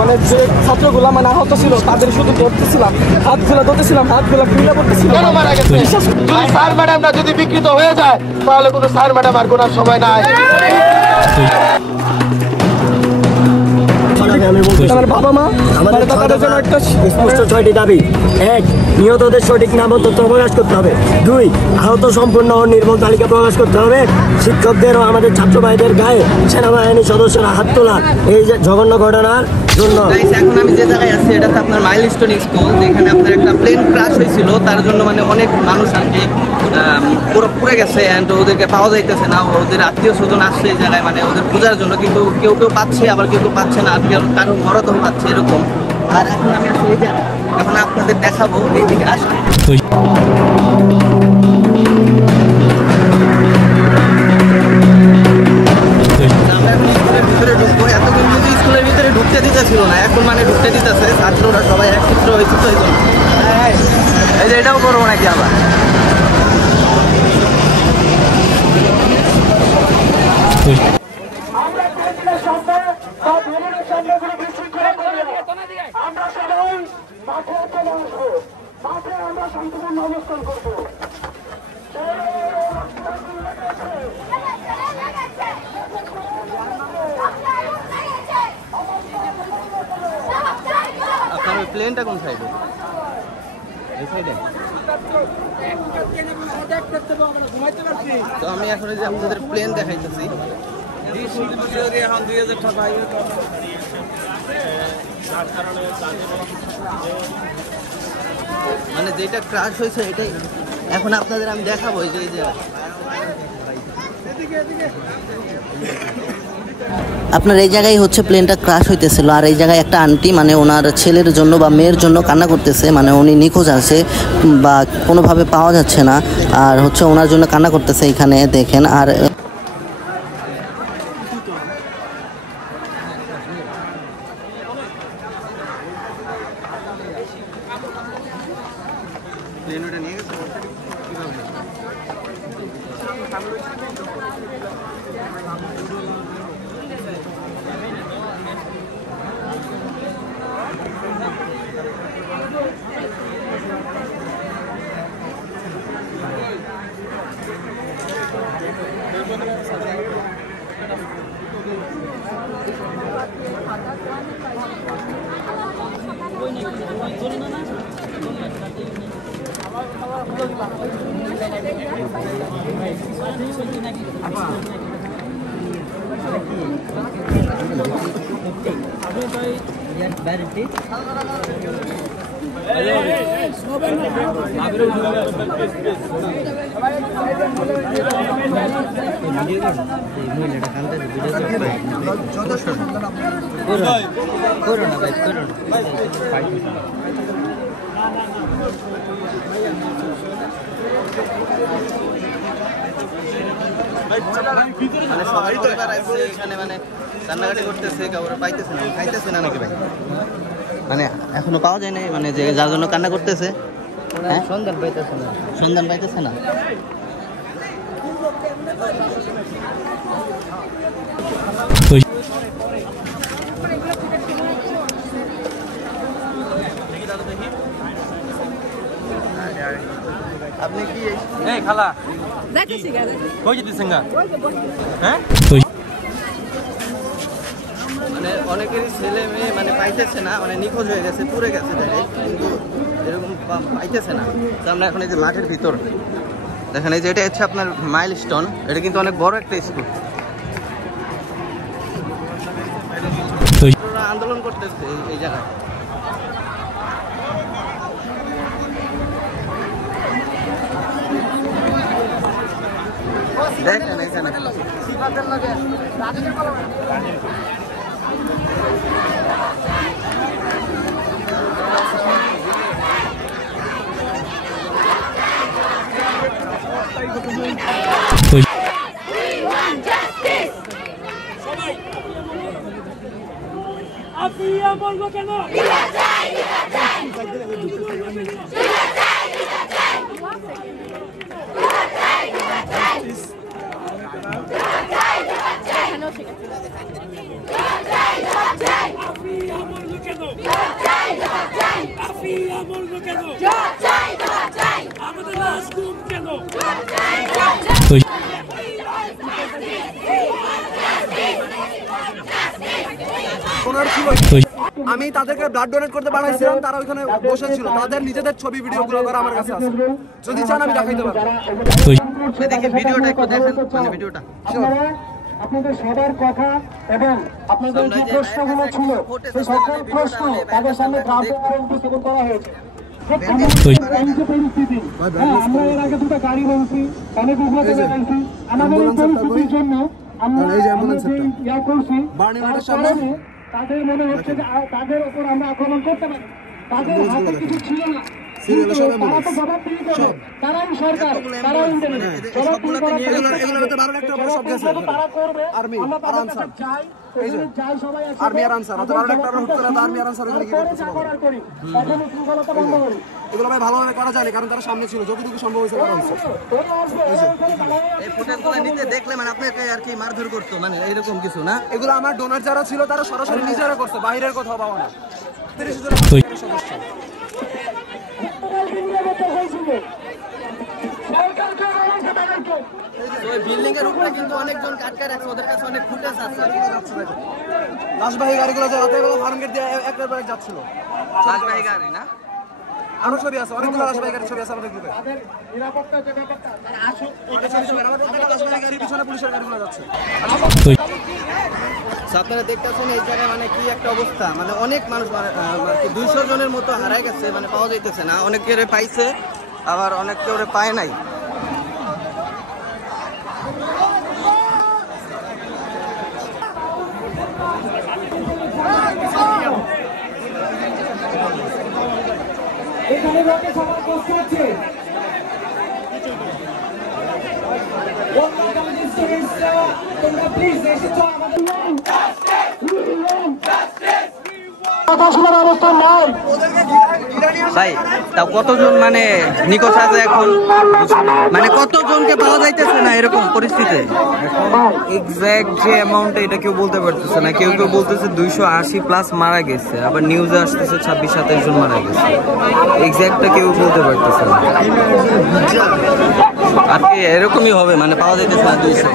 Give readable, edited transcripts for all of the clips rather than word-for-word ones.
মানে যে ছাত্রগুলা মানে আহত ছিল তাদের শুধু ধরতেছিলাম, হাতগুলা ধরতেছিলাম, হাতগুলা খুলে পড়তেছিলাম। যদি স্যার ম্যাডামরা যদি বিকৃত হয়ে যায় তাহলে কোনো স্যার ম্যাডাম আর কোনো সময় নাই। বাবা মা আমাদের একটা স্পষ্ট 6টি দাবি। 1. নিহতদের সঠিক নাম ও তথ্য প্রকাশ করতে হবে। 2. আহত সম্পূর্ণ ও নির্মূল তালিকা প্রকাশ করতে হবে। শিক্ষকদের ও আমাদের ছাত্র ভাইদের গায়ে সেনাবাহিনী সদস্যরা হাত তোলা এই যে জঘন্য ঘটনার জন্য। এখন আমি যে জায়গায় আছি এটা আপনার মাইলস্টোন স্কুল, যেখানে আপনার একটা প্লেন ক্রাশ হয়েছিল, তার জন্য মানে অনেক মানুষ আর কি পুরো পুড়ে গেছে অ্যান্ড ওদেরকে পাওয়া যাইতেছে না। ওদের আত্মীয় স্বজন আসছে এই জায়গায় মানে ওদের পূজার জন্য, কিন্তু কেউ কেউ পাচ্ছে আবার কেউ কেউ পাচ্ছে না, আর কেউ কারো মরদেহ পাচ্ছে এরকম। আর এখন আমি আসলে এই যে এখন আপনাদের দেখাবো এইদিকে আসলে ভিতরে ঢুকবো। এতদিন কিন্তু স্কুলের ভিতরে ঢুকতে দিতেছিল না, এখন মানে ঢুকতে দিতেছে। ছাত্ররা সবাই একত্র হয়েছে তো এই যে এটাও করবো নাকি আবার। আমরা সবাই মাঠে চলে আসবো, মাঠে আমরা শান্তিপূর্ণ অবস্থান করবো। আপনার ওই প্লেনটা কোন সাইডে? এই সাইডে। তো আমি এখন যে আপনাদের প্লেন দেখাইতেছি। মানে যেটা ক্রাশ হয়েছে এটাই এখন আপনাদের আমি দেখাবো। এই যে আপনার এই জায়গায় হচ্ছে প্লেনটা ক্রাশ হইতেছিল, আর এই জায়গায় একটা আন্টি মানে ওনার ছেলের জন্য বা মেয়ের জন্য কান্না করতেছে, মানে উনি নিখোঁজ আছে বা কোনোভাবে পাওয়া যাচ্ছে না, আর হচ্ছে ওনার জন্য কান্না করতেছে এখানে দেখেন। আর মানে সবাই পরিবার আছে এখানে, মানে কান্নাকাটি করতেছে, কাউরে পাইতেছে না, খাইতেছে না নাকি ভাই? মানে এখনো পাওয়া যায় নাই, মানে যে যার জন্য কান্না করতেছে সন্ধান পাইতেছে না, সন্ধান পাইতেছে না। আপনি কি এই খালা যাইতেছি গা কই যেতেছেন গা? হ্যাঁ মানে অনেকেরই ছেলে মেয়ে মানে পাইতেছে না, মানে নিখোঁজ হয়ে গেছে, পুড়ে গেছে ডাইরেক্ট, কিন্তু এরকম পাইতেছে না। তো আমরা এখন এই যে মাঠের ভিতর দেখেন, এই যে এটা হচ্ছে আপনার মাইলস্টোন, এটা কিন্তু অনেক বড় একটা স্কুল। আন্দোলন করতেছে এই জায়গায়। দেখেন এখানে বলবো কেন আমি তাদেরকে ব্লাড ডোনেট করতে পাঠাইছিলাম, তারা ওইখানে বসেছিল, তাদের নিজেদের ছবি ভিডিওগুলো করে আমার কাছে আছে, যদি চান আমি দেখাইতে পারবো। দেখি ভিডিওটা একটু দেখেন, মানে ভিডিওটা আপনাদের সবার কথা এবং আপনাদের যে প্রশ্নগুলো ছিল সেই সকল প্রশ্ন তাদের সামনে উপস্থাপন করা হয়েছে। পরিস্থিতি আমরা এর আগে দুটো গাড়ি বলছি, অনেক উপলব্ধ দেখাইছি, আমাদের এই পরিস্থিতির জন্য আমরা ইয়া করছি, তাদের মনে হচ্ছে যে তাদের উপর আমরা আক্রমণ করতে পারি, তাদের হাতে কিছু ছিল না, তারা তো জবাব দিয়ে দেবে, তারাই সরকার, তারাই তারা করবে। আমরা তাদের কাছে চাই, যাই সবাই আর্মি আর আনসার আর্মি আর আনসার করি, এখন শৃঙ্খলতা বন্ধ করি। এগুলো ভাই ভালোভাবে করা যায় না, কারণ তারা সামনে ছিল, যতটুকু সম্ভব হয়েছে করা হয়েছে। এই ফুটেজগুলো নিতে দেখলে মানে আপনাকে আর কি মারধর করতো, মানে এরকম কিছু না? এগুলো আমার ডোনার যারা ছিল তারা সরাসরি নিজেরা করছে, বাইরের কোথাও পাওয়া না। বিল্ডিং এর উপরে কিন্তু অনেকজন কাটকা রাখছে, ওদের কাছে অনেক ফুটেজ আছে। লাশবাহী গাড়িগুলো রাতের বেলা ফার্ম গেট দিয়ে একটার পর এক যাচ্ছিল, লাশবাহী গাড়ি না? আরো ছবি আছে, অনেকগুলো লাশবাহী গাড়ির ছবি আছে আমাদের গ্রুপে। পিছনে পুলিশের গাড়িগুলো যাচ্ছে। আপনারা দেখতেছেন এই জায়গায় মানে কি একটা অবস্থা, মানে অনেক মানুষ 200 জনের মতো হারাই গেছে, মানে পাওয়া যাইতেছে না, অনেকের পাইছে আবার অনেক কেউ পায় নাই। এখানে লোকে সবার কষ্ট হচ্ছে, তোমরা প্লিজ এসেছো আমাদের কথা শোনার অবস্থা নাই। ভাই তা কতজন মানে নিখোঁজ আছে এখন, মানে কতজনকে পাওয়া যাইতেছে না এরকম পরিস্থিতি? এক্সাক্ট যে অ্যামাউন্ট এটা কেউ বলতে পারতেছে না, কেউ কেউ বলতেছে 280+ মারা গেছে, আবার নিউজে আসতেছে 26-27 জন মারা গেছে, এক্সাক্টটা কেউ বলতে পারতেছে না। আর কি এরকমই হবে, মানে পাওয়া যাইতেছে না 200।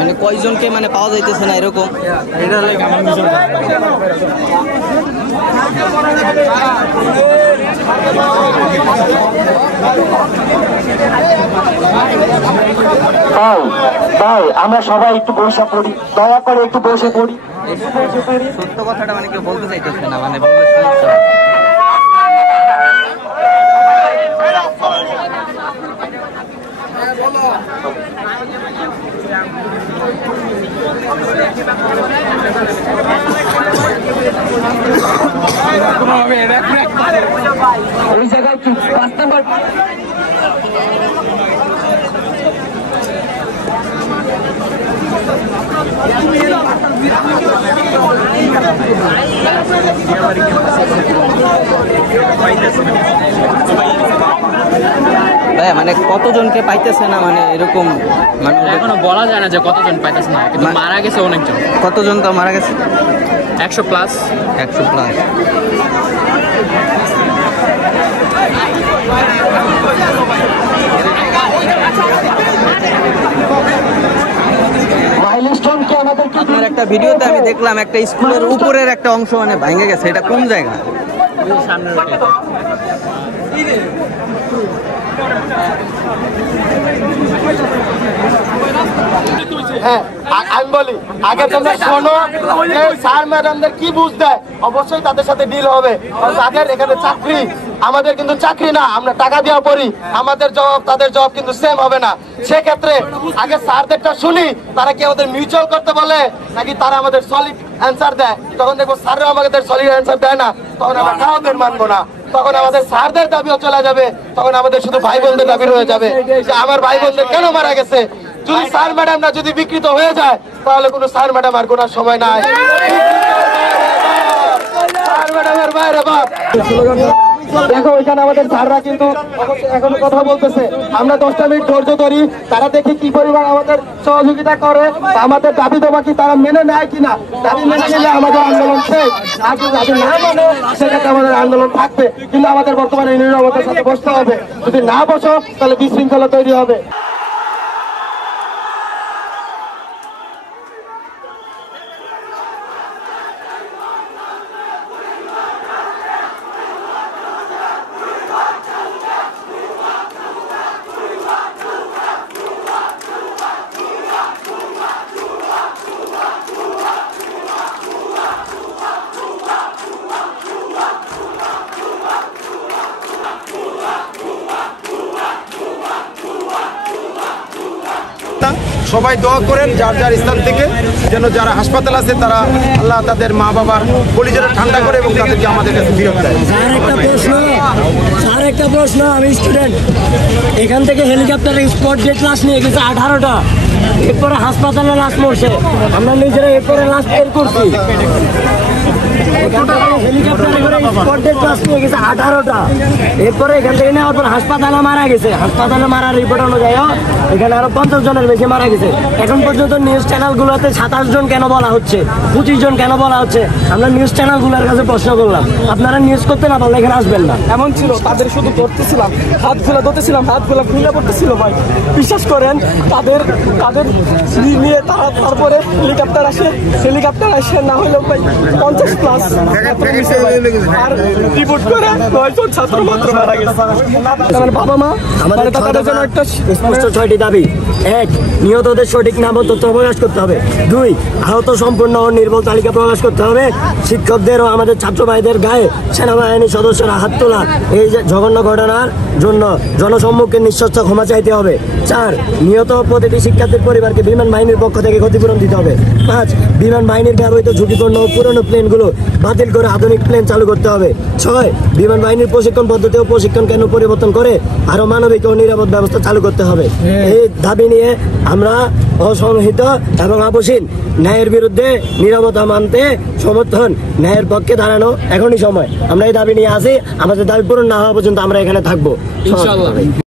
মানে কয়জনকে মানে পাওয়া যাইতেছে না এরকম? ভাই আমরা সবাই একটু বসে পড়ি, দয়া করে একটু বসে পড়ি। সত্য কথাটা মানে কেউ বলতে চাইতেছে না, মানে বললে সমস্যা। ওই জায়গায় 5 নম্বর ভাই মানে কতজনকে পাইতেছে না, মানে এরকম মানে এখনো বলা যায় না যে কতজন পাইতেছে না, কিন্তু মারা গেছে অনেকজন। কতজন তো মারা গেছে? 100+। 100+। আপনার একটা ভিডিওতে আমি দেখলাম একটা স্কুলের উপরের একটা অংশ মানে ভেঙে গেছে, এটা কোন জায়গা? হ্যাঁ আমি বলি, আগে তোমরা শোনো যে স্যার ম্যাডামদের কি বুঝ দেয়, অবশ্যই তাদের সাথে ডিল হবে। তাদের এখানে চাকরি, আমাদের কিন্তু চাকরি না, আমরা টাকা দেওয়া পড়ি, আমাদের জবাব তাদের জবাব কিন্তু সেম হবে না। সেক্ষেত্রে আগে স্যারদেরটা শুনি, তারা কি আমাদের মিউচুয়াল করতে বলে নাকি তারা আমাদের সলিড অ্যান্সার দেয়। তখন দেখবো স্যাররা আমাদের সলিড অ্যান্সার দেয় না, তখন আমরা কাউদের মানবো না, তখন আমাদের স্যারদের দাবিও চলে যাবে, তখন আমাদের শুধু ভাই বোনদের দাবি রয়ে যাবে যে আমার ভাই বোনদের কেন মারা গেছে। যদি স্যার ম্যাডামরা যদি বিকৃত হয়ে যায় তাহলে কোনো স্যার ম্যাডাম আর কোনো সময় নাই। স্যার ম্যাডামের বাইরে বাপ দেখো ওইখানে আমাদের স্যাররা কিন্তু এখনো কথা বলতেছে। আমরা 10টা মিনিট ধৈর্য ধরি, তারা দেখি কি পরিমাণ আমাদের সহযোগিতা করে, আমাদের দাবি দেওয়া কি তারা মেনে নেয় কিনা। দাবি মেনে নিলে আমাদের আন্দোলন শেষ, আর যদি না মানে সেক্ষেত্রে আমাদের আন্দোলন থাকবে। কিন্তু আমাদের বর্তমানে নীরবতার সাথে বসতে হবে। যদি না বসো তাহলে বিশৃঙ্খলা তৈরি হবে। সবাই দোয়া করেন যার যার স্থান থেকে, যেন যারা হাসপাতাল আছে তারা আল্লাহ তাদের মা বাবার কলিজাটা ঠান্ডা করে এবং তাদেরকে আমাদের কাছে ফিরত দেয়। স্যার একটা প্রশ্ন, আমি স্টুডেন্ট, এখান থেকে হেলিকপ্টারে স্পট ডেট লাশ নিয়ে গেছে 18টা, এরপরে হাসপাতালে লাশ মরছে, আমরা নিজেরা এরপরে লাশ বের করছি। হেলিকপ্টারে করে স্পট ডেট লাশ নিয়ে গেছে 18টা, এরপরে এখান থেকে নেওয়ার পর হাসপাতালে মারা গেছে। হাসপাতালে মারার রিপোর্ট অনুযায়ী এখানে আরো 50 জনের বেশি মারা গেছে। এখন পর্যন্ত নিউজ চ্যানেলগুলোতে 27 জন কেন বলা হচ্ছে, 25 জন কেন বলা হচ্ছে? আমরা নিউজ চ্যানেলগুলোর কাছে প্রশ্ন করলাম, আপনারা নিউজ করতে না পারলে এখানে আসবেন না। এমন ছিল তাদের শুধু ধরতেছিলাম, হাতগুলো ধরতেছিলাম, হাতগুলো খুলে পড়তেছিল ভাই। বিশ্বাস করেন তাদের নিয়ে তারপরে হেলিকপ্টার আসে না হলেও ভাই 50+ আর রিপোর্ট করে 9 জন ছাত্র মাত্র মারা গেছে। আমার বাবা মা আমাদের তাদের জন্য একটা স্পষ্ট 6টি দাবি। 1, নিহতদের সঠিক নাম ও তথ্য প্রকাশ করতে হবে। 2, আহত সম্পূর্ণ ও নির্ভুল তালিকা প্রকাশ করতে হবে। শিক্ষকদের ও আমাদের ছাত্র ভাইদের গায়ে সেনাবাহিনী সদস্যরা হাত তোলা এই যে জঘন্য ঘটনার জন্য জনসম্মুখে নিঃশর্ত ক্ষমা চাইতে হবে। 4, নিহত প্রতিটি শিক্ষার্থীর পরিবারকে বিমান বাহিনীর পক্ষ থেকে ক্ষতিপূরণ দিতে হবে। 5, বিমান বাহিনীর ব্যবহৃত ঝুঁকিপূর্ণ ও পুরনো প্লেনগুলো বাতিল করে আধুনিক প্লেন চালু করতে হবে। 6, বিমান বাহিনীর প্রশিক্ষণ পদ্ধতি ও প্রশিক্ষণ কেন্দ্র পরিবর্তন করে আরো মানবিক ও নিরাপদ ব্যবস্থা চালু করতে হবে। এই দাবি নিয়ে আমরা অসংহিত এবং আপোষহীন ন্যায়ের বিরুদ্ধে নীরবতা মানতে সমর্থন, ন্যায়ের পক্ষে দাঁড়ানো এখনই সময়। আমরা এই দাবি নিয়ে আসি, আমাদের দাবি পূরণ না হওয়া পর্যন্ত আমরা এখানে থাকবো ইনশাআল্লাহ।